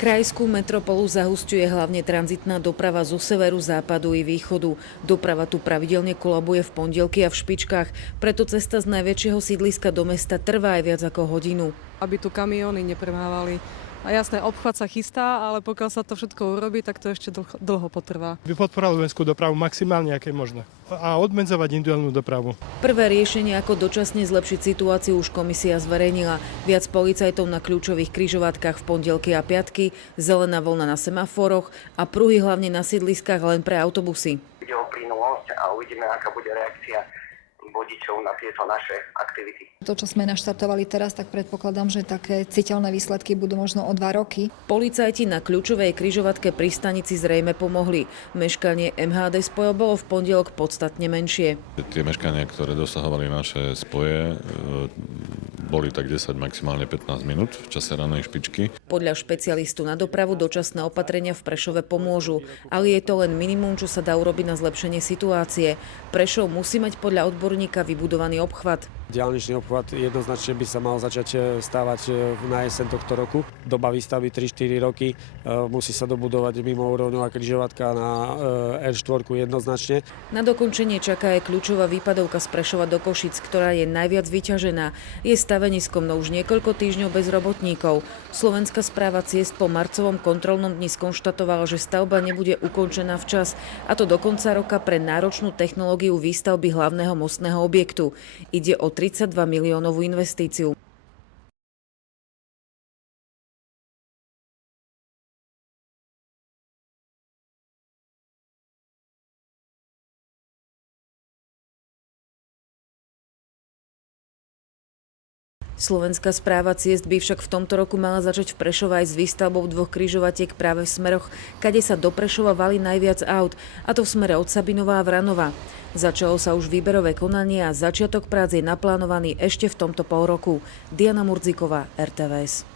Krajskú metropolu zahusťuje hlavne tranzitná doprava zo severu, západu i východu. Doprava tu pravidelne kolabuje v pondelky a v špičkách, preto cesta z najväčšieho sídliska do mesta trvá aj viac ako hodinu. Aby tu kamióny nepremávali. A jasné, obchvat sa chystá, ale pokiaľ sa to všetko urobí, tak to ešte dlho potrvá. By podporoval mestskú dopravu maximálne, aké je možné. A odmedzovať individuálnu dopravu. Prvé riešenie, ako dočasne zlepšiť situáciu, už komisia zverejnila. Viac policajtov na kľúčových križovatkách v pondelky a piatky, zelená voľna na semaforoch a pruhy hlavne na sídliskách len pre autobusy. Ide o plynulosť a uvidíme, aká bude reakcia vodičov na tieto naše aktivity. To, čo sme naštartovali teraz, tak predpokladám, že také citeľné výsledky budú možno o 2 roky. Policajti na kľúčovej križovatke pri stanici zrejme pomohli. Meškanie MHD spojov bolo v pondelok podstatne menšie. Tie meškania, ktoré dosahovali naše spoje, boli tak 10, maximálne 15 minút v čase ranej špičky. Podľa špecialistu na dopravu dočasné opatrenia v Prešove pomôžu, ale je to len minimum, čo sa dá urobiť na zlepšenie situácie. Prešov musí mať podľa odborníka vybudovaný obchvat. Diaľničný obchvat jednoznačne by sa mal začať stávať na jeseň tohto roku. Doba výstavby 3-4 roky, musí sa dobudovať mimourovňová križovatka na R4 jednoznačne. Na dokončenie čaká aj kľúčová výpadovka z Prešova do Košic, ktorá je najviac vyťažená. Je staveniskom, no už niekoľko týždňov bez robotníkov. Slovenská správa ciest po marcovom kontrolnom dni skonštatovala, že stavba nebude ukončená včas, a to do konca roka pre náročnú technológiu výstavby hlavného mostného objektu. Ide o 32 miliónovú investíciu. Slovenská správa ciest by však v tomto roku mala začať v Prešove aj s výstavbou 2 križovatiek práve v smeroch, kade sa do Prešova valí najviac aut, a to v smere od Sabinova a Vranova. Začalo sa už výberové konanie a začiatok prác je naplánovaný ešte v tomto polroku. Diana Murziková, RTVS.